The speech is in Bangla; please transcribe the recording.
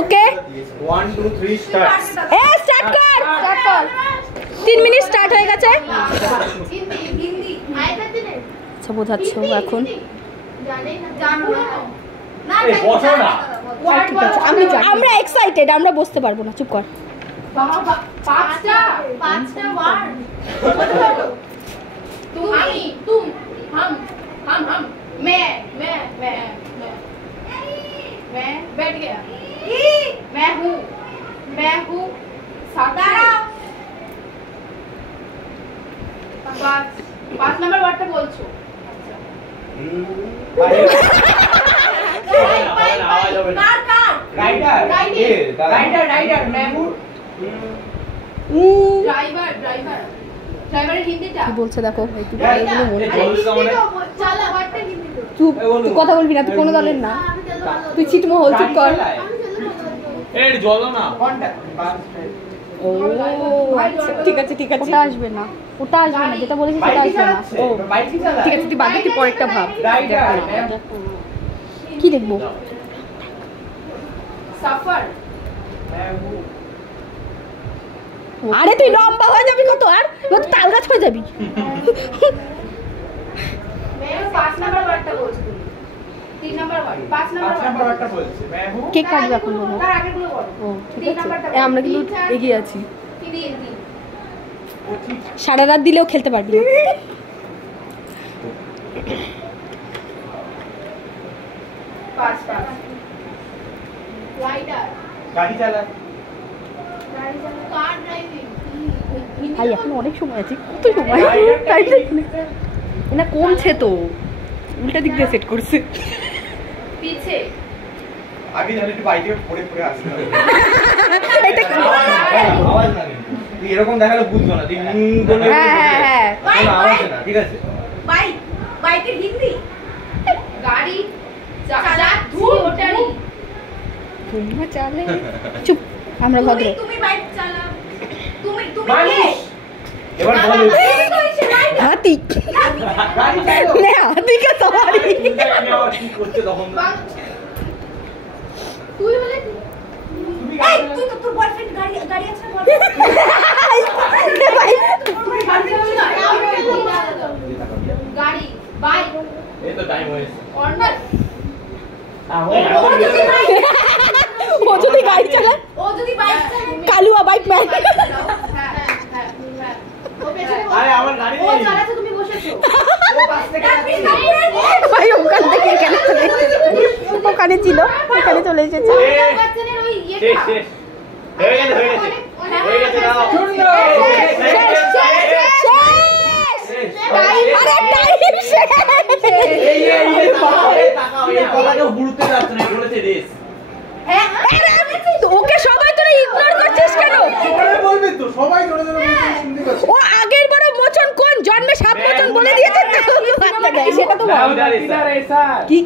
ওকে 1 2 3 স্টার্ট। স্টার্ট কর 3 মিনিট স্টার্ট হয়ে গেছে। আচ্ছা বোঝাচ্ছ এখন আমরা এক্সাইটেড, আমরা বসতে পারবো না, চুপ কর। पांचटा वर्ड तुम हम मैं बैठ गया मैं हूँ पांच नंबर वर्ड बोल छो राइडर मैं हूँ ড্রাইভারের হিন্দিটা কি বলছে দেখো, একটু এগুলো মনে চুপ, তুই কথা বলবি না, তুই কোনো দলের না, তুই ছিটমহল, চুপ কর। এর জল না ও ঠিক আছে ওটা আসবে না, যেটা বলেছিস সেটা আসবে না। ও ঠিক আছে, তুই বাকি তুই পরেরটা ভাব। কি দেখবো? সাফার আরে তুই লম্বা হয়ে যাবি কত, আর তুই তাল গাছ হয়ে যাবি। पांच नंबर वर्डটা বলছি, 3 নাম্বার ওয়ার্ড 5 নাম্বার ওয়ার্ডটা বলছি मैं हूं। কেক কাটবে এখন বলো, তার আগে গুলো বলো। ও ঠিক আছে, আমরা কিন্তু এগিয়ে আছি। সারা রাত দিলেও খেলতে পারবি না। পাঁচ রাইডার গাড়ি চালা কার ড্রাইভিং ভাই এখন অনেক সময় আছে, কত সময়, তাই না কমছে তো, উল্টা দিক দিয়ে সেট করছে। পিছে আগে জানি একটু বাইকে পড়ে আসবে এটা কি আওয়াজ না, তুই এরকম দেখালে বুঝবো না, তুই বলে হ্যাঁ আওয়াজ না, ঠিক আছে। বাইকের হিন্দি গাড়ি চালা ধুর ওটারি তুমি চালে চুপ, আমরা ভদ্র। তুমি বাইক চালাও, তুমি কে এবার বলো হাতি নে হাতি কা সওয়ারি আমি আবার কি করতে তখন তুই বলে এই তুই তো তোর বয়ফ্রেন্ড গাড়ি আছে বল ভাই গাড়ি বাইক এই তো টাইম হয়েছে অর্ডার ও যদি গাড়ি চালায়, ও যদি বাইক চালায় কালুয়া বাইক ম্যান। হ্যাঁ ও পেছনে আরে আমার গাড়ি ও নেই, চালাতে তুমি বসেছো ও পাশ থেকে ভাই ওখান থেকে এখানে চলে এসেছে, ওখানে ছিল এখানে চলে এসেছে। বাচ্চাদের ওই শেষ ইয়েটা শেষ হয়ে গেছে দাও আরে টাইম শেষ। এই তাকাও, এই কথাটা গুরুত্ব যাচ্ছে না, বলেছে রেস। ওকে সবাই তোরা ইগনোর করছিস কেন? বলবি তো সবাই ধরে ধরে বলছে, শুনতে পাচ্ছি। ও আগের বড় মোচন কোন জন্মে সাপ মোচন বলে দিয়েছে তো। সেটা তো বল। কি